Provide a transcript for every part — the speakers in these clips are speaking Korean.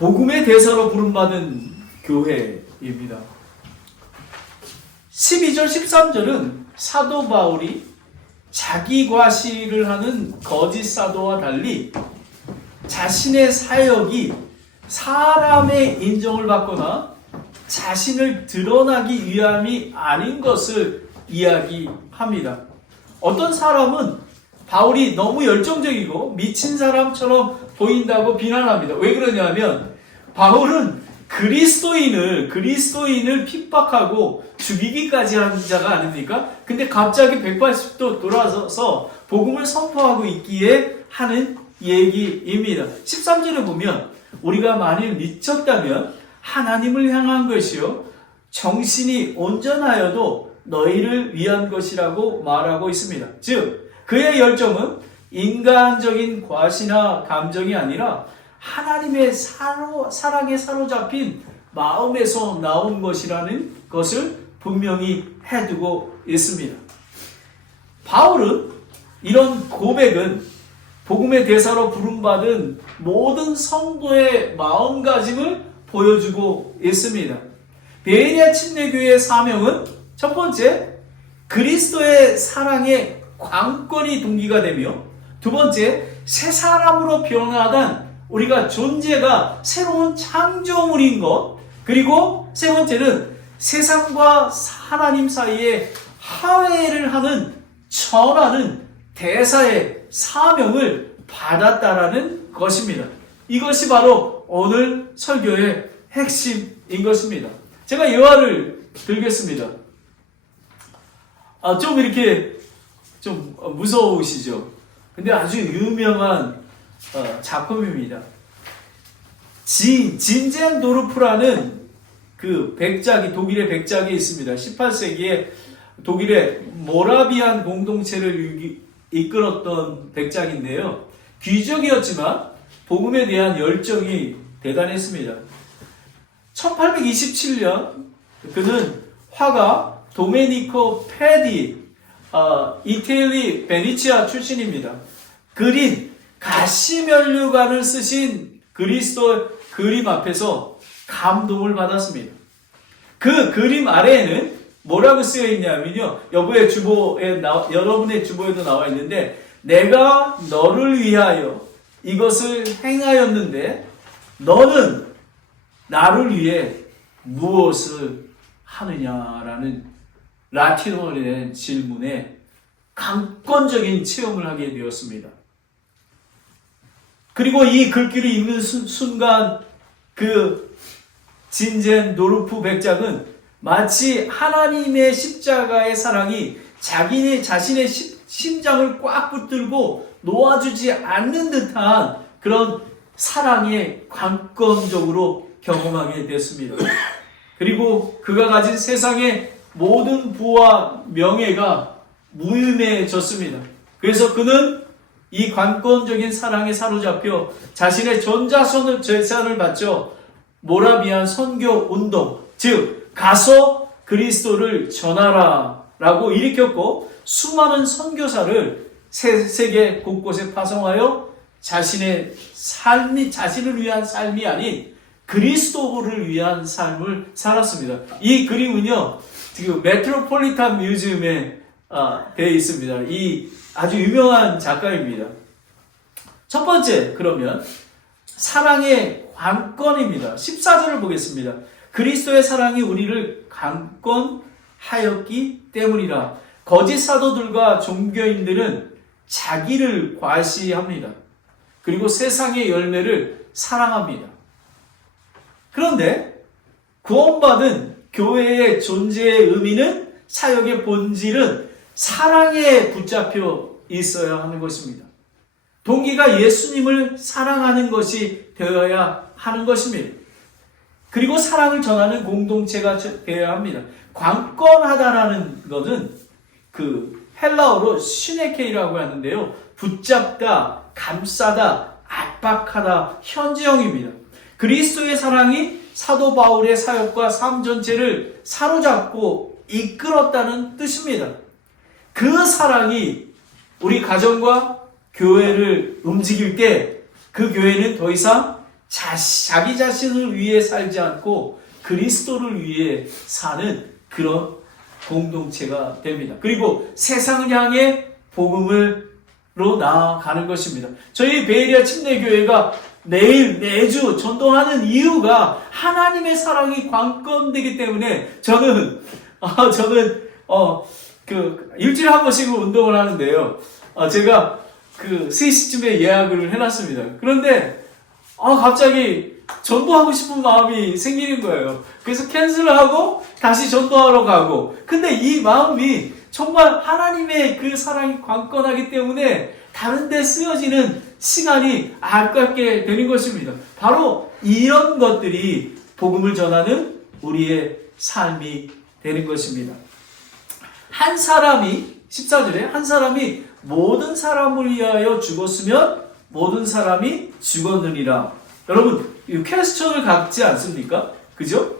복음의 대사로 부름받은 교회입니다. 12절 13절은 사도 바울이 자기 과시를 하는 거짓 사도와 달리 자신의 사역이 사람의 인정을 받거나 자신을 드러나기 위함이 아닌 것을 이야기합니다. 어떤 사람은 바울이 너무 열정적이고 미친 사람처럼 보인다고 비난합니다. 왜 그러냐면 바울은 그리스도인을 핍박하고 죽이기까지 한 자가 아닙니까? 근데 갑자기 180도 돌아서서 복음을 선포하고 있기에 하는 얘기입니다. 13절에 보면 우리가 만일 미쳤다면 하나님을 향한 것이요 정신이 온전하여도 너희를 위한 것이라고 말하고 있습니다. 즉 그의 열정은 인간적인 과시나 감정이 아니라 하나님의 사랑에 사로잡힌 마음에서 나온 것이라는 것을 분명히 해두고 있습니다. 바울은 이런 고백은 복음의 대사로 부름받은 모든 성도의 마음가짐을 보여주고 있습니다. 베레아 침례교회의 사명은 첫 번째, 그리스도의 사랑의 관건이 동기가 되며 두 번째, 새 사람으로 변화하던 우리가 존재가 새로운 창조물인 것, 그리고 세 번째는 세상과 하나님 사이에 화해를 하는 전하는 대사의 사명을 받았다라는 것입니다. 이것이 바로 오늘 설교의 핵심인 것입니다. 제가 예화를 들겠습니다. 좀 이렇게 좀 무서우시죠? 근데 아주 유명한 작품입니다. 진젠도르프라는 그 백작이 독일의 백작이 있습니다. 18세기에 독일의 모라비안 공동체를 이끌었던 백작인데요. 귀족이었지만 복음에 대한 열정이 대단했습니다. 1827년 그는 화가 도메니코 페디 이태리 베니치아 출신입니다. 그린 가시면류관을 쓰신 그리스도 그림 앞에서 감동을 받았습니다. 그 그림 아래에는 뭐라고 쓰여 있냐면요. 여러분의 주보에도 나와 있는데 내가 너를 위하여 이것을 행하였는데 너는 나를 위해 무엇을 하느냐라는 라틴어로 된 질문에 강권적인 체험을 하게 되었습니다. 그리고 이 글귀를 읽는 순간 그 진젠도르프 백작은 마치 하나님의 십자가의 사랑이 자신의 심장을 꽉 붙들고 놓아주지 않는 듯한 그런 사랑에 관건적으로 경험하게 됐습니다. 그리고 그가 가진 세상의 모든 부와 명예가 무의미해졌습니다. 그래서 그는 이 관건적인 사랑에 사로잡혀 자신의 전자손을 재산을 바쳐 모라비안 선교 운동, 즉 가서 그리스도를 전하라 라고 일으켰고 수많은 선교사를 세계 곳곳에 파송하여 자신의 삶이 자신을 위한 삶이 아닌 그리스도를 위한 삶을 살았습니다. 이 그림은요 지금 메트로폴리탄 뮤지엄에 되어 있습니다. 이 아주 유명한 작가입니다. 첫 번째 그러면 사랑의 관건입니다. 14절을 보겠습니다. 그리스도의 사랑이 우리를 관건하였기 때문이라. 거짓 사도들과 종교인들은 자기를 과시합니다. 그리고 세상의 열매를 사랑합니다. 그런데 구원받은 교회의 존재의 의미는 사역의 본질은 사랑에 붙잡혀 있어야 하는 것입니다. 동기가 예수님을 사랑하는 것이 되어야 하는 것입니다. 그리고 사랑을 전하는 공동체가 되어야 합니다. 관건하다라는 것은 그 헬라어로 시네케이라고 하는데요. 붙잡다, 감싸다, 압박하다, 현지형입니다. 그리스도의 사랑이 사도 바울의 사역과 삶 전체를 사로잡고 이끌었다는 뜻입니다. 그 사랑이 우리 가정과 교회를 움직일 때 그 교회는 더 이상 자기 자신을 위해 살지 않고 그리스도를 위해 사는 그런 공동체가 됩니다. 그리고 세상을 향해 복음으로 나아가는 것입니다. 저희 베이리아 침례교회가 매주 전도하는 이유가 하나님의 사랑이 관건되기 때문에 저는 일주일에 한 번씩 운동을 하는데요. 제가 3시쯤에 예약을 해놨습니다. 그런데 갑자기 전도하고 싶은 마음이 생기는 거예요. 그래서 캔슬을 하고 다시 전도하러 가고. 근데 이 마음이 정말 하나님의 그 사랑이 관건하기 때문에 다른 데 쓰여지는 시간이 아깝게 되는 것입니다. 바로 이런 것들이 복음을 전하는 우리의 삶이 되는 것입니다. 한 사람이 14절에 한 사람이 모든 사람을 위하여 죽었으면 모든 사람이 죽었느니라. 여러분, 이 퀘스천을 갖지 않습니까? 그죠?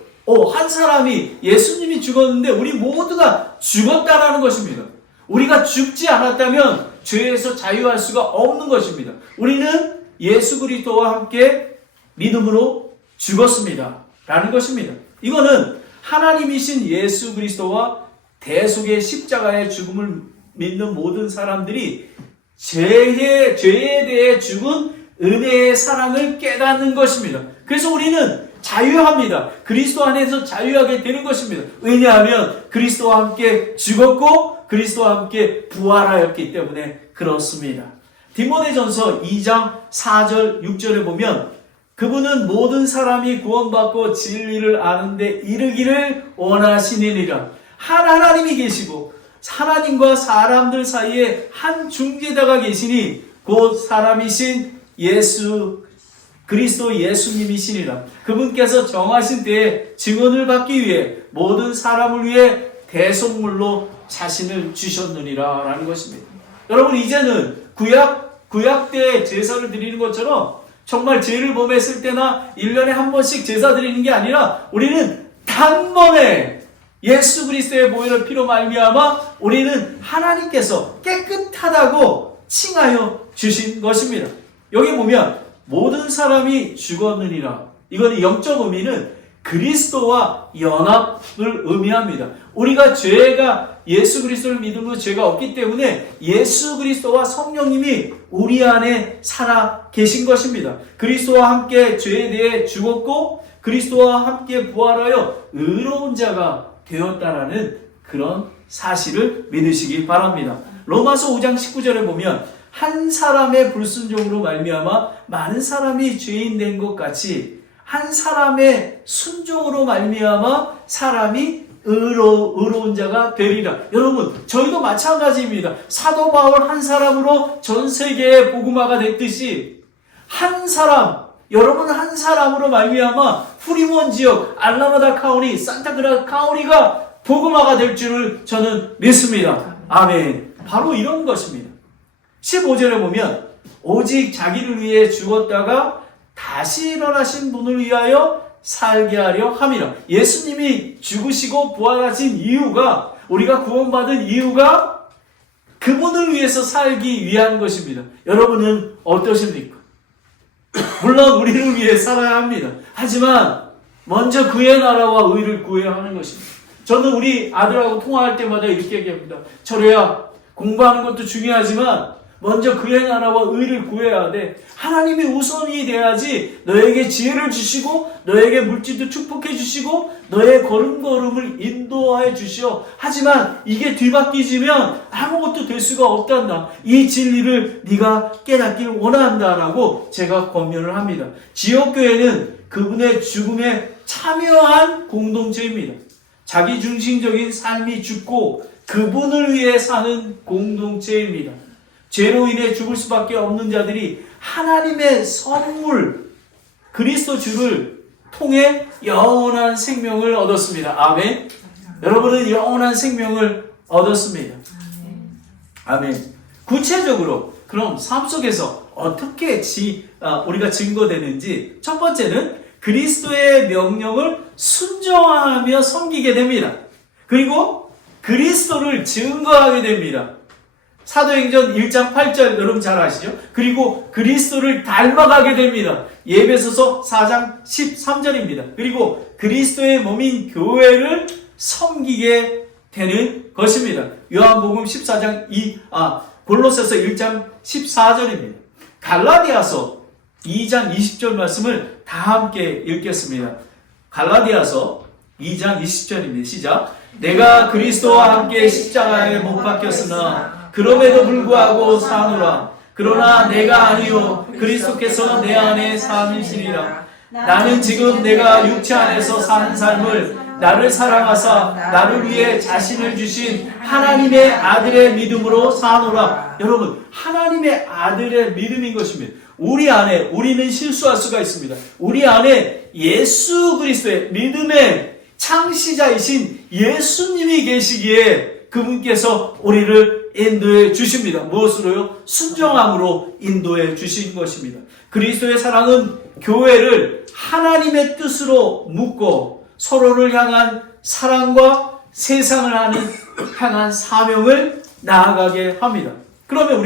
한 사람이 예수님이 죽었는데 우리 모두가 죽었다라는 것입니다. 우리가 죽지 않았다면 죄에서 자유할 수가 없는 것입니다. 우리는 예수 그리스도와 함께 믿음으로 죽었습니다. 라는 것입니다. 이거는 하나님이신 예수 그리스도와 대속의 십자가의 죽음을 믿는 모든 사람들이 죄에 대해 죽은 은혜의 사랑을 깨닫는 것입니다. 그래서 우리는 자유합니다. 그리스도 안에서 자유하게 되는 것입니다. 왜냐하면 그리스도와 함께 죽었고 그리스도와 함께 부활하였기 때문에 그렇습니다. 디모데전서 2장 4절 6절에 보면 그분은 모든 사람이 구원받고 진리를 아는데 이르기를 원하시느니라. 한 하나님이 계시고 하나님과 사람들 사이에 한 중재자가 계시니 곧 사람이신 예수 그리스도 예수님이시니라. 그분께서 정하신 때에 증언을 받기 위해 모든 사람을 위해 대속물로 자신을 주셨느니라 라는 것입니다. 여러분, 이제는 구약 때 제사를 드리는 것처럼 정말 죄를 범했을 때나 1년에 한 번씩 제사 드리는 게 아니라 우리는 단번에 예수 그리스도의 보혈의 피로 말미암아 우리는 하나님께서 깨끗하다고 칭하여 주신 것입니다. 여기 보면 모든 사람이 죽었느니라. 이거는 영적 의미는 그리스도와 연합을 의미합니다. 우리가 예수 그리스도를 믿음으로 죄가 없기 때문에 예수 그리스도와 성령님이 우리 안에 살아 계신 것입니다. 그리스도와 함께 죄에 대해 죽었고 그리스도와 함께 부활하여 의로운 자가 되었다라는 그런 사실을 믿으시기 바랍니다. 로마서 5장 19절에 보면 한 사람의 불순종으로 말미암아 많은 사람이 죄인 된 것 같이 한 사람의 순종으로 말미암아 사람이 의로운 자가 되리라. 여러분, 저희도 마찬가지입니다. 사도 바울 한 사람으로 전 세계에 복음화가 됐듯이 여러분 한 사람으로 말미암아 프리몬 지역, 알라마다 카운티, 산타크라 카운티가 복음화가 될 줄을 저는 믿습니다. 아멘. 바로 이런 것입니다. 15절에 보면 오직 자기를 위해 죽었다가 다시 일어나신 분을 위하여 살게 하려 함이라. 예수님이 죽으시고 부활하신 이유가, 우리가 구원받은 이유가 그분을 위해서 살기 위한 것입니다. 여러분은 어떠십니까? 물론 우리를 위해 살아야 합니다. 하지만 먼저 그의 나라와 의를 구해야 하는 것입니다. 저는 우리 아들하고 통화할 때마다 이렇게 얘기합니다. 철호야, 공부하는 것도 중요하지만 먼저 그의 나라와 의를 구해야 돼. 하나님이 우선이 돼야지 너에게 지혜를 주시고 너에게 물질도 축복해 주시고 너의 걸음걸음을 인도해 주시오. 하지만 이게 뒤바뀌지면 아무것도 될 수가 없단다. 이 진리를 네가 깨닫길 원한다라고 제가 권면을 합니다. 지역교회는 그분의 죽음에 참여한 공동체입니다. 자기중심적인 삶이 죽고 그분을 위해 사는 공동체입니다. 죄로 인해 죽을 수밖에 없는 자들이 하나님의 선물 그리스도 주를 통해 영원한 생명을 얻었습니다. 아멘. 여러분은 영원한 생명을 얻었습니다. 아멘. 구체적으로 그럼 삶 속에서 어떻게 우리가 증거되는지, 첫 번째는 그리스도의 명령을 순종하며 섬기게 됩니다. 그리고 그리스도를 증거하게 됩니다. 사도행전 1장 8절 여러분 잘 아시죠? 그리고 그리스도를 닮아가게 됩니다. 에베소서 4장 13절입니다. 그리고 그리스도의 몸인 교회를 섬기게 되는 것입니다. 요한복음 14장 골로새서 1장 14절입니다. 갈라디아서 2장 20절 말씀을 다 함께 읽겠습니다. 갈라디아서 2장 20절입니다. 시작. 내가 그리스도와 함께 십자가에 못 박혔으나 그럼에도 불구하고 사노라. 그러나 내가 아니요 그리스도께서 내 안에 사니시니라. 나는 지금 내가 육체 안에서 사는 삶을 나를 사랑하사 나를 위해 자신을 주신 하나님의 아들의 믿음으로 사노라. 여러분, 하나님의 아들의 믿음인 것입니다. 우리 안에 우리는 실수할 수가 있습니다. 우리 안에 예수 그리스도의 믿음의 창시자이신 예수님이 계시기에 그분께서 우리를 인도해 주십니다. 무엇으로요? 순종함으로 인도해 주신 것입니다. 그리스도의 사랑은 교회를 하나님의 뜻으로 묶고 서로를 향한 사랑과 세상을 향한 사명을 나아가게 합니다. 그러면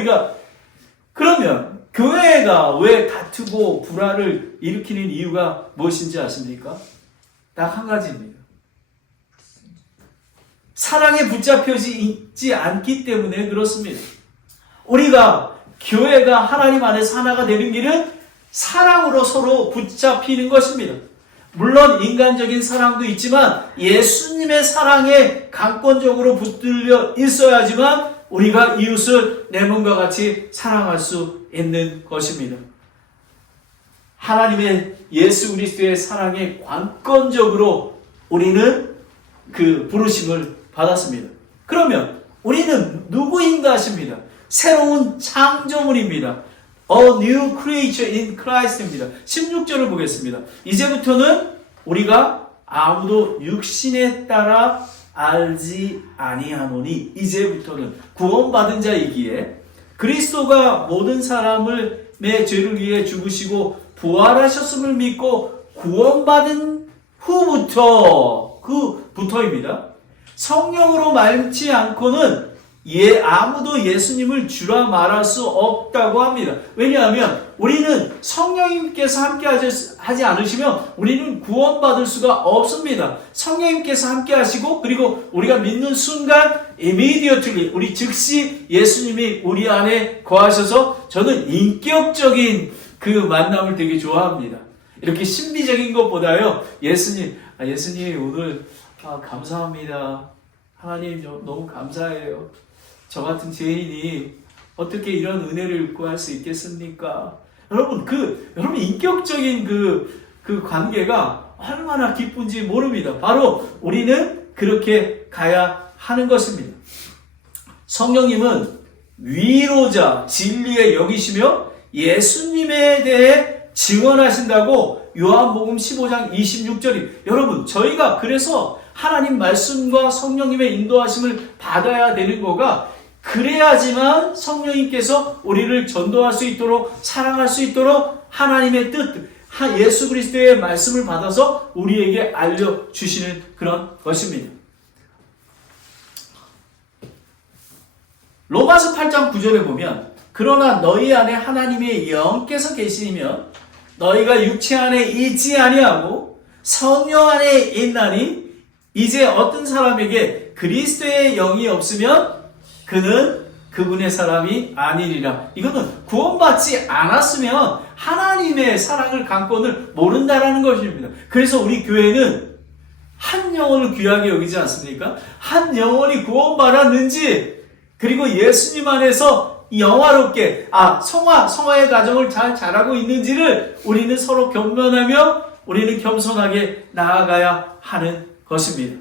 교회가 왜 다투고 불화를 일으키는 이유가 무엇인지 아십니까? 딱 한 가지입니다. 사랑에 붙잡혀지 있지 않기 때문에 그렇습니다. 우리가 교회가 하나님 안에서 하나가 되는 길은 사랑으로 서로 붙잡히는 것입니다. 물론 인간적인 사랑도 있지만 예수님의 사랑에 강권적으로 붙들려 있어야지만 우리가 이웃을 내 몸과 같이 사랑할 수 있는 것입니다. 하나님의 예수 그리스도의 사랑에 관건적으로 우리는 그 부르심을 받았습니다. 그러면 우리는 누구인가 하십니다. 새로운 창조물입니다. A new creature in Christ입니다. 16절을 보겠습니다. 이제부터는 우리가 아무도 육신에 따라 알지 아니하노니, 이제부터는 구원받은 자이기에 그리스도가 모든 사람을 내 죄를 위해 죽으시고 부활하셨음을 믿고 구원받은 후부터입니다. 성령으로 말치 않고는 아무도 예수님을 주라 말할 수 없다고 합니다. 왜냐하면 우리는 성령님께서 함께 하지 않으시면 우리는 구원받을 수가 없습니다. 성령님께서 함께 하시고 그리고 우리가 믿는 순간 immediately 우리 즉시 예수님이 우리 안에 거하셔서 저는 인격적인 그 만남을 되게 좋아합니다. 이렇게 신비적인 것보다요. 예수님 오늘 감사합니다. 하나님 너무 감사해요. 저 같은 죄인이 어떻게 이런 은혜를 구할 수 있겠습니까? 여러분 인격적인 그 관계가 얼마나 기쁜지 모릅니다. 바로 우리는 그렇게 가야 하는 것입니다. 성령님은 위로자, 진리의 영이시며 예수님에 대해 증언하신다고 요한복음 15장 26절이. 여러분, 저희가 그래서 하나님 말씀과 성령님의 인도하심을 받아야 되는 거가, 그래야지만 성령님께서 우리를 전도할 수 있도록, 사랑할 수 있도록 하나님의 뜻, 예수 그리스도의 말씀을 받아서 우리에게 알려주시는 그런 것입니다. 로마서 8장 9절에 보면, 그러나 너희 안에 하나님의 영께서 계시면 너희가 육체 안에 있지 아니하고 성령 안에 있나니, 이제 어떤 사람에게 그리스도의 영이 없으면 그는 그분의 사람이 아니리라. 이거는 구원받지 않았으면 하나님의 사랑을 강권을 모른다라는 것입니다. 그래서 우리 교회는 한 영혼을 귀하게 여기지 않습니까? 한 영혼이 구원받았는지, 그리고 예수님 안에서 영화롭게 성화의 과정을 잘 자라고 있는지를 우리는 서로 경면하며 우리는 겸손하게 나아가야 하는 것입니다.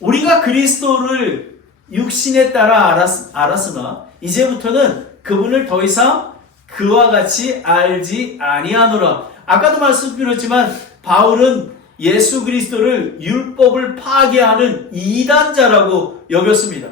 우리가 그리스도를 육신에 따라 알았으나 이제부터는 그분을 더 이상 그와 같이 알지 아니하노라. 아까도 말씀드렸지만 바울은 예수 그리스도를 율법을 파괴하는 이단자라고 여겼습니다.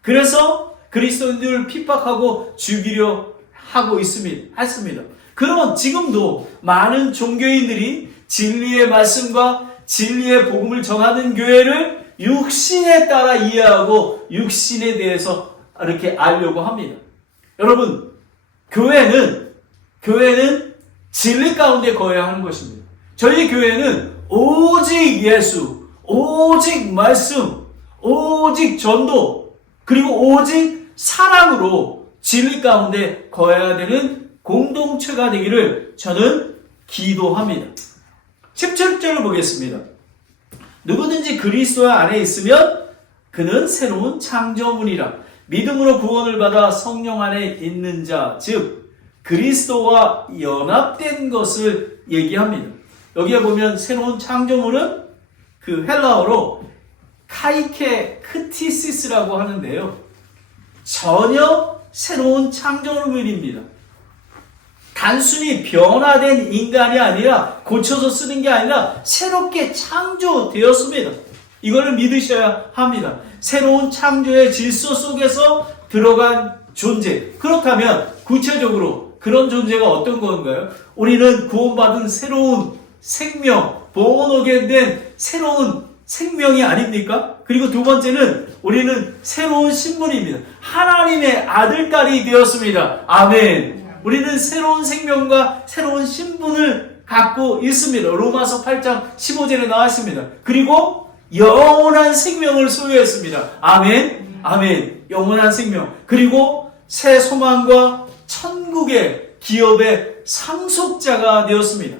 그래서 그리스도인들을 핍박하고 죽이려 하고 했습니다. 그러면 지금도 많은 종교인들이 진리의 말씀과 진리의 복음을 전하는 교회를 육신에 따라 이해하고 육신에 대해서 이렇게 알려고 합니다. 여러분, 교회는 진리 가운데 거해야 하는 것입니다. 저희 교회는 오직 예수, 오직 말씀, 오직 전도, 그리고 오직 사랑으로 진리 가운데 거해야 되는 공동체가 되기를 저는 기도합니다. 17절을 보겠습니다. 누구든지 그리스도 안에 있으면 그는 새로운 창조물이라. 믿음으로 구원을 받아 성령 안에 있는 자, 즉 그리스도와 연합된 것을 얘기합니다. 여기에 보면 새로운 창조물은 그 헬라어로 카이케 크티시스라고 하는데요. 전혀 새로운 창조물입니다. 단순히 변화된 인간이 아니라, 고쳐서 쓰는 게 아니라 새롭게 창조되었습니다. 이거를 믿으셔야 합니다. 새로운 창조의 질서 속에서 들어간 존재. 그렇다면 구체적으로 그런 존재가 어떤 건가요? 우리는 구원받은 새로운 생명, born again 된 새로운 생명이 아닙니까? 그리고 두 번째는 우리는 새로운 신분입니다. 하나님의 아들, 딸이 되었습니다. 아멘. 우리는 새로운 생명과 새로운 신분을 갖고 있습니다. 로마서 8장 15절에 나와 있습니다. 그리고 영원한 생명을 소유했습니다. 아멘. 아멘. 영원한 생명. 그리고 새 소망과 천국의 기업의 상속자가 되었습니다.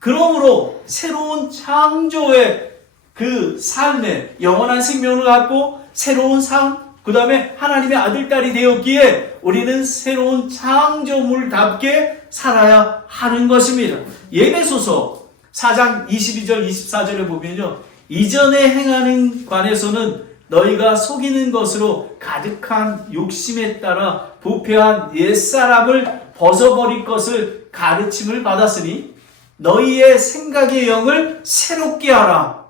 그러므로 새로운 창조의 그 삶에 영원한 생명을 갖고 새로운 삶, 그 다음에 하나님의 아들, 딸이 되었기에 우리는 새로운 창조물답게 살아야 하는 것입니다. 에베소서 4장 22절 24절에 보면요, 이전에 행하는 관에서는 너희가 속이는 것으로 가득한 욕심에 따라 부패한 옛사람을 벗어버릴 것을 가르침을 받았으니 너희의 생각의 영을 새롭게 하라.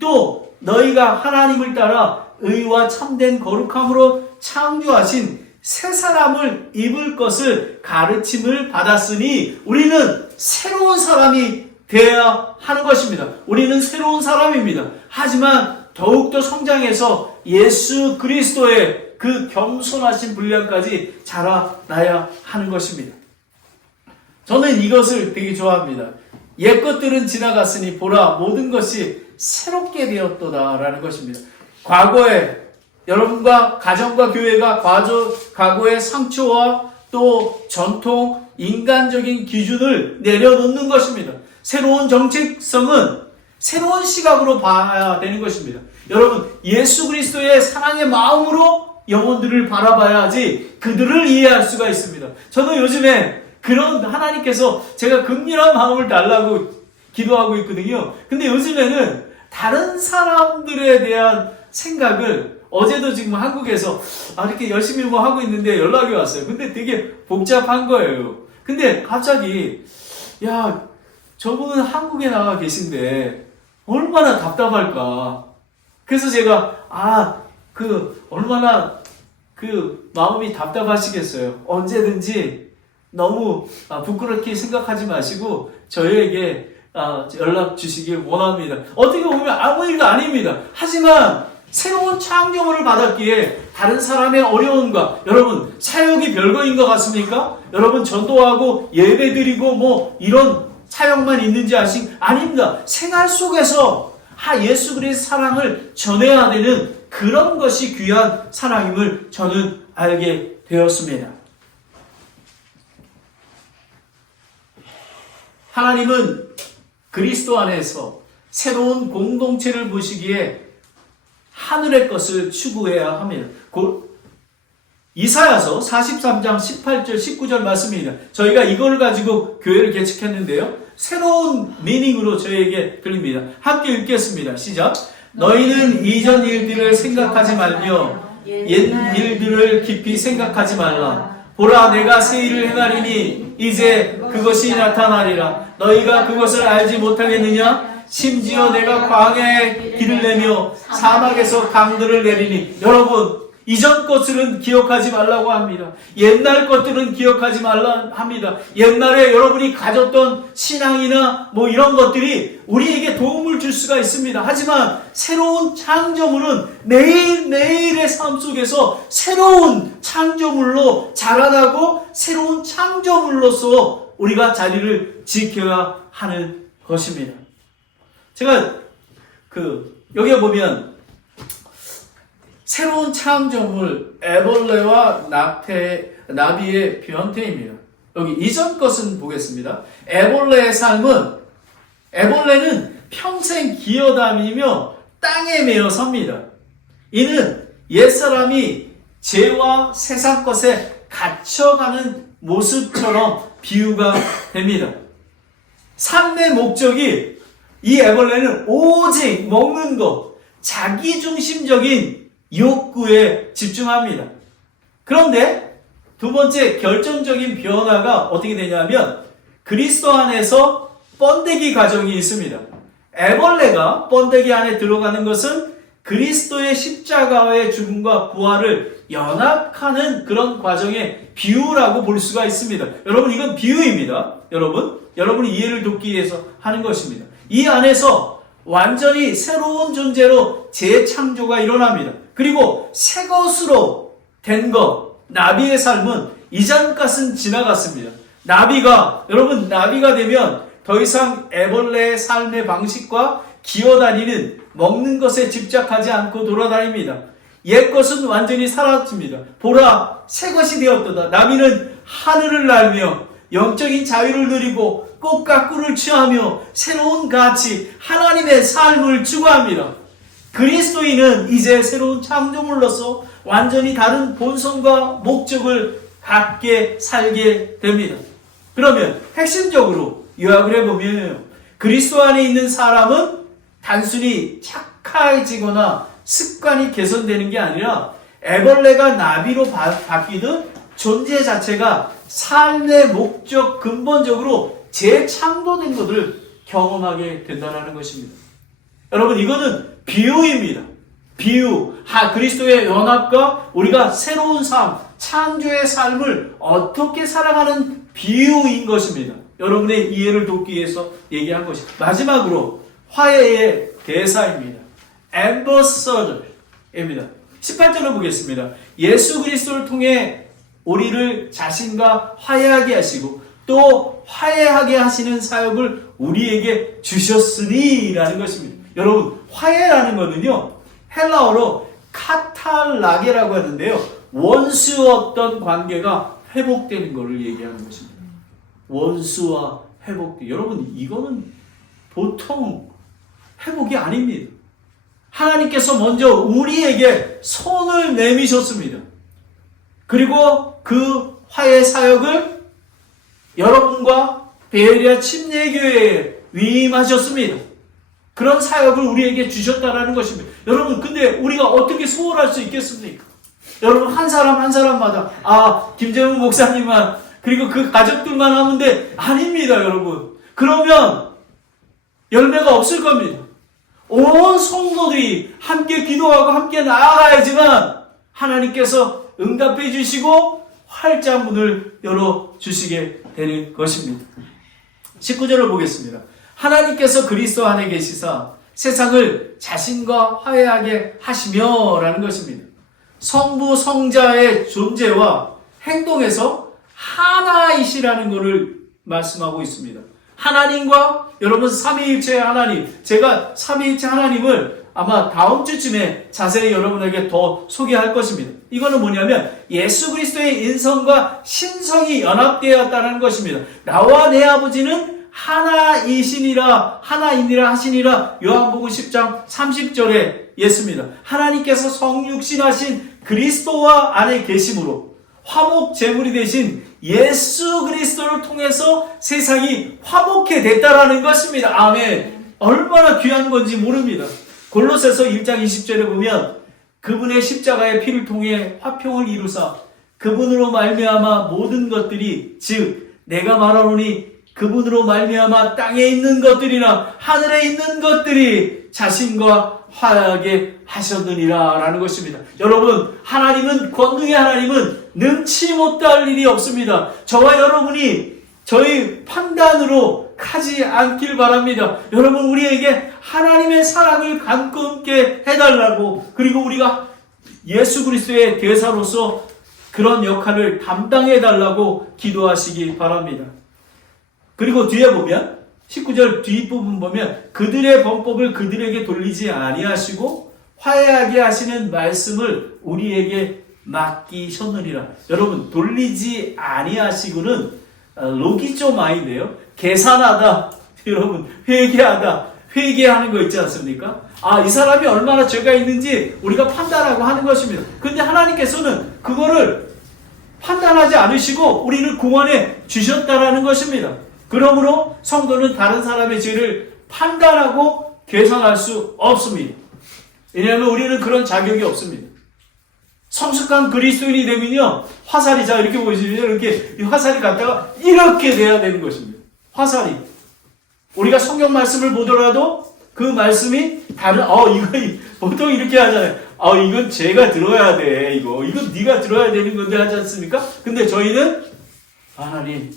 또 너희가 하나님을 따라 의와 참된 거룩함으로 창조하신 새 사람을 입을 것을 가르침을 받았으니 우리는 새로운 사람이 되어야 하는 것입니다. 우리는 새로운 사람입니다. 하지만 더욱더 성장해서 예수 그리스도의 그 겸손하신 분량까지 자라나야 하는 것입니다. 저는 이것을 되게 좋아합니다. 옛 것들은 지나갔으니 보라 모든 것이 새롭게 되었도다라는 것입니다. 과거에 여러분과 가정과 교회가 과거의 상처와 또 전통, 인간적인 기준을 내려놓는 것입니다. 새로운 정체성은 새로운 시각으로 봐야 되는 것입니다. 여러분, 예수 그리스도의 사랑의 마음으로 영혼들을 바라봐야지 그들을 이해할 수가 있습니다. 저는 요즘에 그런 하나님께서 제가 긍휼한 마음을 달라고 기도하고 있거든요. 근데 요즘에는 다른 사람들에 대한 생각을, 어제도 지금 한국에서 이렇게 열심히 뭐 하고 있는데 연락이 왔어요. 근데 되게 복잡한 거예요. 근데 갑자기 야, 저분은 한국에 나가 계신데 얼마나 답답할까. 그래서 제가 얼마나 그 마음이 답답하시겠어요. 언제든지 너무 부끄럽게 생각하지 마시고 저희에게 연락 주시길 원합니다. 어떻게 보면 아무 일도 아닙니다. 하지만 새로운 창조물을 받았기에 다른 사람의 어려움과, 여러분 사역이 별거인 것 같습니까? 여러분 전도하고 예배드리고 뭐 이런 사역만 있는지 아닙니다. 생활 속에서 예수 그리스도의 사랑을 전해야 되는 그런 것이 귀한 사랑임을 저는 알게 되었습니다. 하나님은 그리스도 안에서 새로운 공동체를 보시기에 하늘의 것을 추구해야 합니다. 이사야서 43장 18절 19절 말씀입니다. 저희가 이걸 가지고 교회를 개척했는데요, 새로운 미닝으로 저희에게 들립니다. 함께 읽겠습니다. 시작. 너희는 이전 일들을 생각하지 말며 옛 일들을 깊이 생각하지 말라. 보라, 내가 새 일을 행하리니 이제 그것이 나타나리라. 너희가 그것을 알지 못하겠느냐? 심지어 내가 광야에 길을 내며 사막에서 강들을 내리니. 여러분, 이전 것들은 기억하지 말라고 합니다. 옛날 것들은 기억하지 말라 합니다. 옛날에 여러분이 가졌던 신앙이나 뭐 이런 것들이 우리에게 도움을 줄 수가 있습니다. 하지만 새로운 창조물은 매일매일의 삶 속에서 새로운 창조물로 자라나고 새로운 창조물로서 우리가 자리를 지켜야 하는 것입니다. 제가 여기에 보면 새로운 창조물 애벌레와 나비의 변태입니다. 여기 이전 것은 보겠습니다. 애벌레는 평생 기어다니며 땅에 매어 섭니다. 이는 옛사람이 죄와 세상 것에 갇혀가는 모습처럼 비유가 됩니다. 삶의 목적이 이 애벌레는 오직 먹는 것, 자기중심적인 욕구에 집중합니다. 그런데 두 번째 결정적인 변화가 어떻게 되냐면 그리스도 안에서 번데기 과정이 있습니다. 애벌레가 번데기 안에 들어가는 것은 그리스도의 십자가의 죽음과 부활을 연합하는 그런 과정의 비유라고 볼 수가 있습니다. 여러분, 이건 비유입니다. 여러분이 이해를 돕기 위해서 하는 것입니다. 이 안에서 완전히 새로운 존재로 재창조가 일어납니다. 그리고 새 것으로 된 것, 나비의 삶은 이전 것은 지나갔습니다. 나비가 되면 더 이상 애벌레의 삶의 방식과 기어다니는 먹는 것에 집착하지 않고 돌아다닙니다. 옛 것은 완전히 사라집니다. 보라, 새 것이 되었도다. 나비는 하늘을 날며 영적인 자유를 누리고 꽃과 꿀을 취하며 새로운 가치, 하나님의 삶을 추구합니다. 그리스도인은 이제 새로운 창조물로서 완전히 다른 본성과 목적을 갖게 살게 됩니다. 그러면 핵심적으로 요약을 해보면 그리스도 안에 있는 사람은 단순히 착해지거나 습관이 개선되는 게 아니라 애벌레가 나비로 바뀌듯 존재 자체가 삶의 목적 근본적으로 재창조된 것을 경험하게 된다는 것입니다. 여러분, 이거는 비유입니다. 비유. 그리스도의 연합과 우리가 새로운 삶, 창조의 삶을 어떻게 살아가는 비유인 것입니다. 여러분의 이해를 돕기 위해서 얘기한 것입니다. 마지막으로 화해의 대사입니다. 앰버서더입니다. 18절을 보겠습니다. 예수 그리스도를 통해 우리를 자신과 화해하게 하시고 또 화해하게 하시는 사역을 우리에게 주셨으니 라는 것입니다. 여러분, 화해라는 것은요, 헬라어로 카탈라게라고 하는데요, 원수였던 관계가 회복되는 것을 얘기하는 것입니다. 원수와 회복돼. 여러분, 이거는 보통 회복이 아닙니다. 하나님께서 먼저 우리에게 손을 내미셨습니다. 그리고 그 화해 사역을 여러분과 베레아 침례교회에 위임하셨습니다. 그런 사역을 우리에게 주셨다라는 것입니다. 여러분, 근데 우리가 어떻게 소홀할 수 있겠습니까? 여러분, 한 사람마다 김재훈 목사님만 그리고 그 가족들만 하면 돼. 아닙니다, 여러분. 그러면 열매가 없을 겁니다. 온 성도들이 함께 기도하고 함께 나아가야지만 하나님께서 응답해 주시고 활짝 문을 열어주시게 되는 것입니다. 19절을 보겠습니다. 하나님께서 그리스도 안에 계시사 세상을 자신과 화해하게 하시며 라는 것입니다. 성부 성자의 존재와 행동에서 하나이시라는 것을 말씀하고 있습니다. 하나님과 여러분 삼위일체의 하나님, 제가 삼위일체 하나님을 아마 다음 주쯤에 자세히 여러분에게 더 소개할 것입니다. 이거는 뭐냐면 예수 그리스도의 인성과 신성이 연합되었다는 것입니다. 나와 내 아버지는 하나이시니라 하시니라 요한복음 10장 30절에 있습니다. 하나님께서 성육신하신 그리스도와 안에 계심으로 화목 제물이 되신 예수 그리스도를 통해서 세상이 화목해 됐다라는 것입니다. 아멘. 얼마나 귀한 건지 모릅니다. 골로새서 1장 20절에 보면 그분의 십자가의 피를 통해 화평을 이루사 그분으로 말미암아 모든 것들이 즉 내가 말하노니 그분으로 말미암아 땅에 있는 것들이나 하늘에 있는 것들이 자신과 화하게 하셨느니라 라는 것입니다. 여러분, 하나님은, 권능의 하나님은 능치 못할 일이 없습니다. 저와 여러분이 저희 판단으로 가지 않길 바랍니다. 여러분, 우리에게 하나님의 사랑을 감게 해달라고, 그리고 우리가 예수 그리스도의 대사로서 그런 역할을 담당해달라고 기도하시기 바랍니다. 그리고 뒤에 보면 19절 뒷부분 보면 그들의 범법을 그들에게 돌리지 아니하시고 화해하게 하시는 말씀을 우리에게 맡기셨느니라. 여러분, 돌리지 아니하시고는 로기조마인데요. 계산하다, 여러분, 회개하는 거 있지 않습니까? 이 사람이 얼마나 죄가 있는지 우리가 판단하고 하는 것입니다. 근데 하나님께서는 그거를 판단하지 않으시고 우리를 구원해 주셨다라는 것입니다. 그러므로 성도는 다른 사람의 죄를 판단하고 계산할 수 없습니다. 왜냐하면 우리는 그런 자격이 없습니다. 성숙한 그리스도인이 되면요, 화살이, 자, 이렇게 보시면 이렇게 화살이 갔다가 이렇게 돼야 되는 것입니다. 화살이. 우리가 성경 말씀을 보더라도 그 말씀이 다른, 이거 보통 이렇게 하잖아요. 이건 제가 들어야 돼. 이건 네가 들어야 되는 건데 하지 않습니까? 근데 저희는 하나님,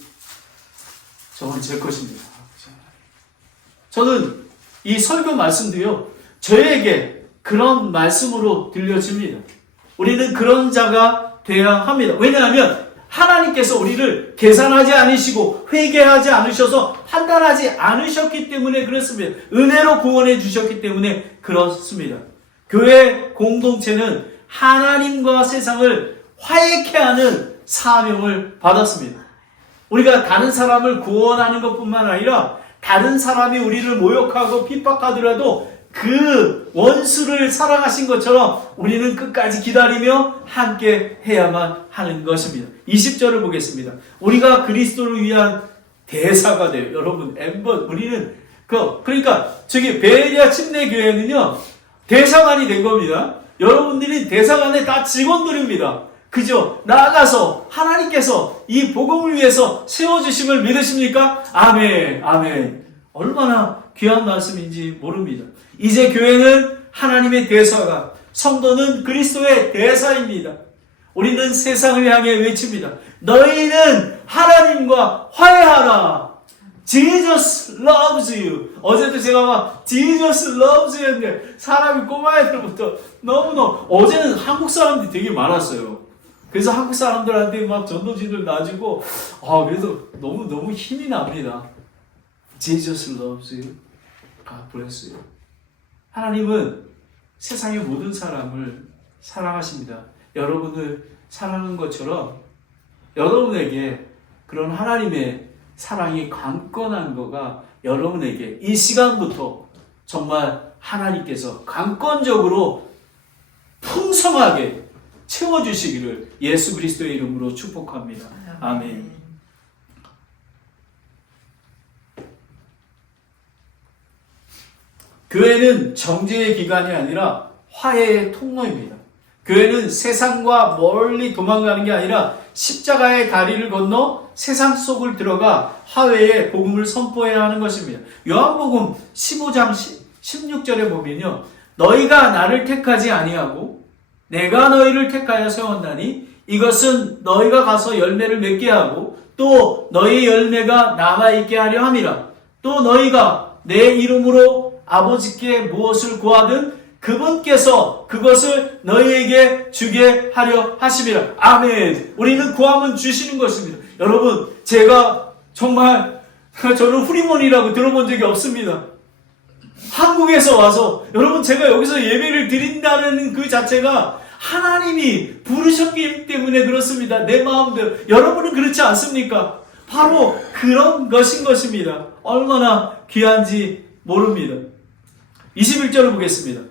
저건 제 것입니다. 저는 이 설교 말씀도요, 저에게 그런 말씀으로 들려집니다. 우리는 그런 자가 되어야 합니다. 왜냐하면 하나님께서 우리를 계산하지 않으시고 회개하지 않으셔서 판단하지 않으셨기 때문에 그렇습니다. 은혜로 구원해 주셨기 때문에 그렇습니다. 교회 공동체는 하나님과 세상을 화해케 하는 사명을 받았습니다. 우리가 다른 사람을 구원하는 것뿐만 아니라 다른 사람이 우리를 모욕하고 핍박하더라도 그 원수를 사랑하신 것처럼 우리는 끝까지 기다리며 함께 해야만 하는 것입니다. 20절을 보겠습니다. 우리가 그리스도를 위한 대사가 돼요. 여러분, 우리는 그러니까 저기 베레아 침례교회는요, 대사관이 된 겁니다. 여러분들이 대사관의 다 직원들입니다. 그죠? 나아가서 하나님께서 이 복음을 위해서 세워주심을 믿으십니까? 아멘, 아멘. 얼마나 귀한 말씀인지 모릅니다. 이제 교회는 하나님의 대사관, 성도는 그리스도의 대사입니다. 우리는 세상을 향해 외칩니다. 너희는 하나님과 화해하라. Jesus loves you. 어제도 제가 막 Jesus loves you 했는데 사람이 꼬마애들부터 너무너무, 어제는 한국 사람들이 되게 많았어요. 그래서 한국 사람들한테 막 전도지들 놔주고, 그래서 너무 힘이 납니다. Jesus loves you. God bless you. 하나님은 세상의 모든 사람을 사랑하십니다. 여러분을 사랑하는 것처럼 여러분에게 그런 하나님의 사랑이 강건한 거가 여러분에게 이 시간부터 정말 하나님께서 강건적으로 풍성하게 채워주시기를 예수 그리스도의 이름으로 축복합니다. 아멘. 교회는 정죄의 기관이 아니라 화해의 통로입니다. 교회는 세상과 멀리 도망가는 게 아니라 십자가의 다리를 건너 세상 속을 들어가 화해의 복음을 선포해야 하는 것입니다. 요한복음 15장 16절에 보면요, 너희가 나를 택하지 아니하고 내가 너희를 택하여 세웠나니 이것은 너희가 가서 열매를 맺게 하고 또 너희 열매가 남아있게 하려 함이라. 또 너희가 내 이름으로 아버지께 무엇을 구하든 그분께서 그것을 너희에게 주게 하려 하심이라. 아멘. 우리는 구하면 주시는 것입니다. 여러분, 제가 정말 저는 후리몬이라고 들어본 적이 없습니다. 한국에서 와서 여러분, 제가 여기서 예배를 드린다는 그 자체가 하나님이 부르셨기 때문에 그렇습니다. 내 마음대로. 여러분은 그렇지 않습니까? 바로 그런 것인 것입니다. 얼마나 귀한지 모릅니다. 21절을 보겠습니다.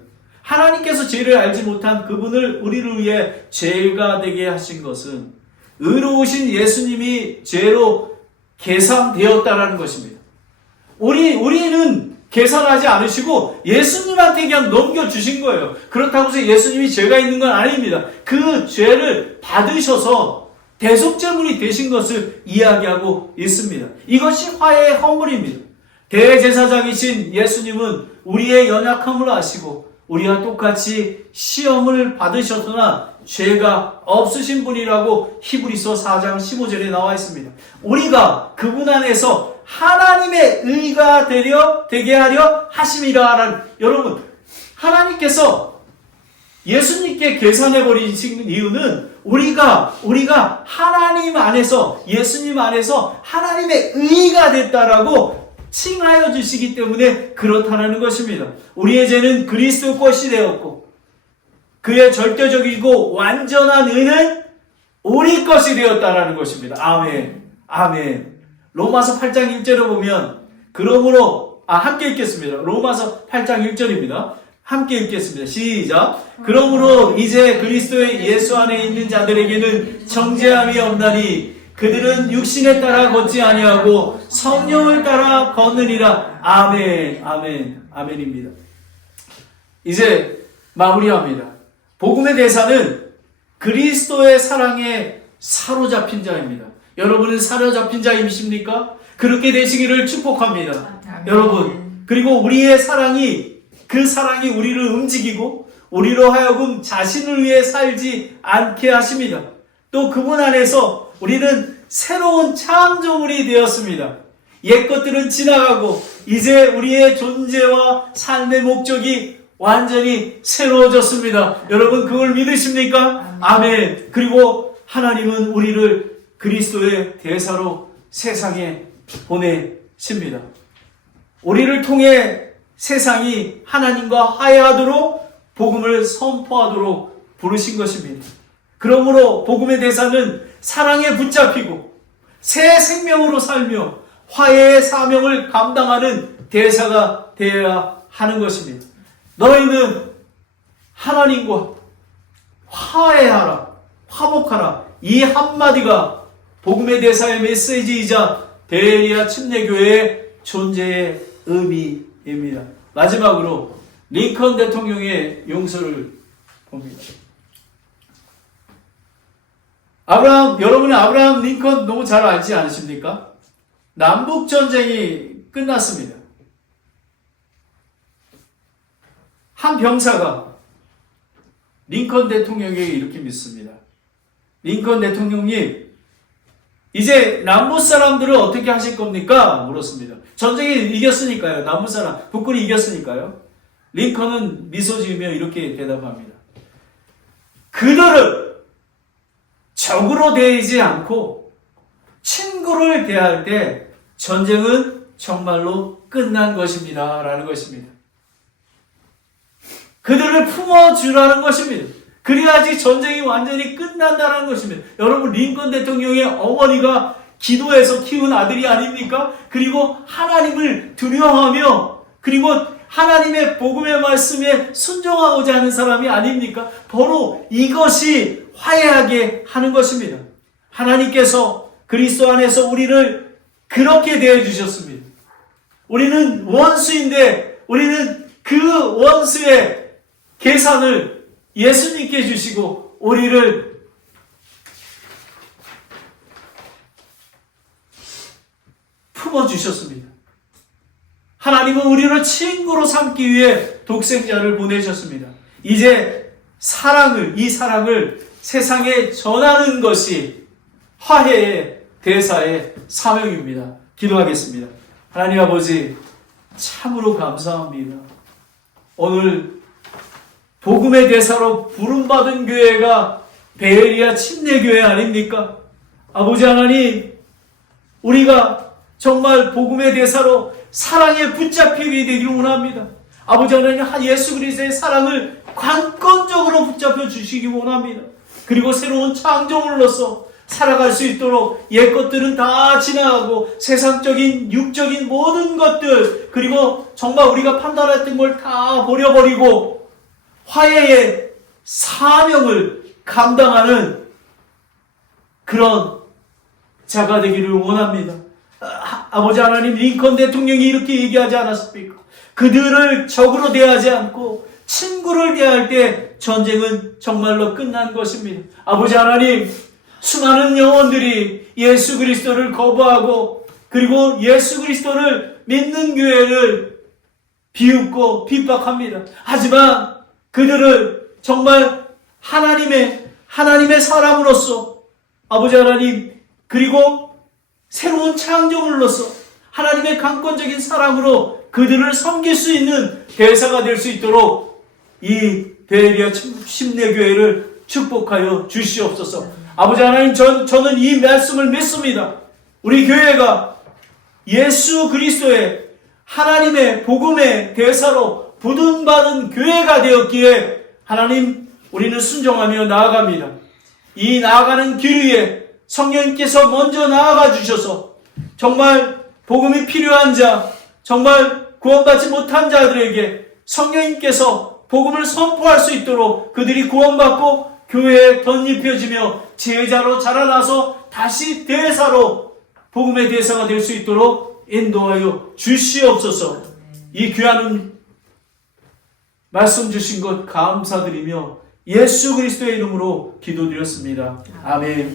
하나님께서 죄를 알지 못한 그분을 우리를 위해 죄가 되게 하신 것은 의로우신 예수님이 죄로 계산되었다라는 것입니다. 우리는 계산하지 않으시고 예수님한테 그냥 넘겨주신 거예요. 그렇다고 해서 예수님이 죄가 있는 건 아닙니다. 그 죄를 받으셔서 대속제물이 되신 것을 이야기하고 있습니다. 이것이 화해의 헌물입니다. 대제사장이신 예수님은 우리의 연약함을 아시고 우리와 똑같이 시험을 받으셨으나 죄가 없으신 분이라고 히브리서 4장 15절에 나와 있습니다. 우리가 그분 안에서 하나님의 의가 되게 하려 하심이라라는, 여러분, 하나님께서 예수님께 계산해 버리신 이유는 우리가 하나님 안에서, 예수님 안에서 하나님의 의가 됐다라고 칭하여 주시기 때문에 그렇다는 것입니다. 우리의 죄는 그리스도 것이 되었고 그의 절대적이고 완전한 의는 우리 것이 되었다라는 것입니다. 아멘. 아멘. 로마서 8장 1절을 보면, 그러므로, 함께 읽겠습니다. 로마서 8장 1절입니다. 함께 읽겠습니다. 시작. 그러므로 이제 그리스도의 예수 안에 있는 자들에게는 정죄함이 없나니 그들은 육신에 따라 걷지 아니하고 성령을 따라 걷느니라. 아멘. 아멘. 아멘입니다. 이제 마무리합니다. 복음의 대사는 그리스도의 사랑에 사로잡힌 자입니다. 여러분은 사로잡힌 자이십니까? 그렇게 되시기를 축복합니다. 아멘. 여러분, 그리고 우리의 사랑이, 그 사랑이 우리를 움직이고 우리로 하여금 자신을 위해 살지 않게 하십니다. 또 그분 안에서 우리는 새로운 창조물이 되었습니다. 옛 것들은 지나가고 이제 우리의 존재와 삶의 목적이 완전히 새로워졌습니다. 여러분, 그걸 믿으십니까? 아멘. 그리고 하나님은 우리를 그리스도의 대사로 세상에 보내십니다. 우리를 통해 세상이 하나님과 화해하도록 복음을 선포하도록 부르신 것입니다. 그러므로 복음의 대사는 사랑에 붙잡히고 새 생명으로 살며 화해의 사명을 감당하는 대사가 되어야 하는 것입니다. 너희는 하나님과 화해하라, 화목하라, 이 한마디가 복음의 대사의 메시지이자 베레리아 침례교회의 존재의 의미입니다. 마지막으로 링컨 대통령의 용서를 봅니다. 여러분은 아브라함 링컨 너무 잘 알지 않으십니까? 남북전쟁이 끝났습니다. 한 병사가 링컨 대통령에게 이렇게 묻습니다. 링컨 대통령님, 이제 남부 사람들을 어떻게 하실 겁니까? 물었습니다. 전쟁에 이겼으니까요. 남부 사람, 북군이 이겼으니까요. 링컨은 미소 지으며 이렇게 대답합니다. 그들을 적으로 대하지 않고 친구를 대할 때 전쟁은 정말로 끝난 것입니다. 라는 것입니다. 그들을 품어주라는 것입니다. 그래야지 전쟁이 완전히 끝난다는 것입니다. 여러분, 링컨 대통령의 어머니가 기도해서 키운 아들이 아닙니까? 그리고 하나님을 두려워하며 그리고 하나님의 복음의 말씀에 순종하고자 하는 사람이 아닙니까? 바로 이것이 화해하게 하는 것입니다. 하나님께서 그리스도 안에서 우리를 그렇게 대해주셨습니다. 우리는 원수인데 우리는 그 원수의 계산을 예수님께 주시고 우리를 품어주셨습니다. 하나님은 우리를 친구로 삼기 위해 독생자를 보내셨습니다. 이제 이 사랑을 세상에 전하는 것이 화해의 대사의 사명입니다. 기도하겠습니다. 하나님 아버지, 참으로 감사합니다. 오늘 복음의 대사로 부름받은 교회가 베레리아 침례교회 아닙니까? 아버지 하나님, 우리가 정말 복음의 대사로 사랑에 붙잡히게 되기를 원합니다. 아버지 하나님, 예수 그리스도의 사랑을 관건적으로 붙잡혀 주시기 원합니다. 그리고 새로운 창조물로서 살아갈 수 있도록 옛 것들은 다 지나가고 세상적인 육적인 모든 것들, 그리고 정말 우리가 판단했던 걸 다 버려버리고 화해의 사명을 감당하는 그런 자가 되기를 원합니다. 아버지 하나님, 링컨 대통령이 이렇게 얘기하지 않았습니까? 그들을 적으로 대하지 않고 친구를 대할 때 전쟁은 정말로 끝난 것입니다. 아버지 하나님, 수많은 영혼들이 예수 그리스도를 거부하고 그리고 예수 그리스도를 믿는 교회를 비웃고 핍박합니다. 하지만 그들을 정말 하나님의 사람으로서 아버지 하나님 그리고 새로운 창조물로서 하나님의 강권적인 사람으로 그들을 섬길 수 있는 대사가 될 수 있도록 이 베레아 침례교회를 축복하여 주시옵소서. 아버지 하나님, 저는 이 말씀을 믿습니다. 우리 교회가 예수 그리스도의 하나님의 복음의 대사로 부름받은 교회가 되었기에 하나님, 우리는 순종하며 나아갑니다. 이 나아가는 길 위에 성령님께서 먼저 나아가 주셔서 정말 복음이 필요한 자, 정말 구원받지 못한 자들에게 성령님께서 복음을 선포할 수 있도록 그들이 구원받고 교회에 덧입혀지며 제자로 자라나서 다시 대사로 복음의 대사가 될 수 있도록 인도하여 주시옵소서. 이 귀한 말씀 주신 것 감사드리며 예수 그리스도의 이름으로 기도드렸습니다. 아멘.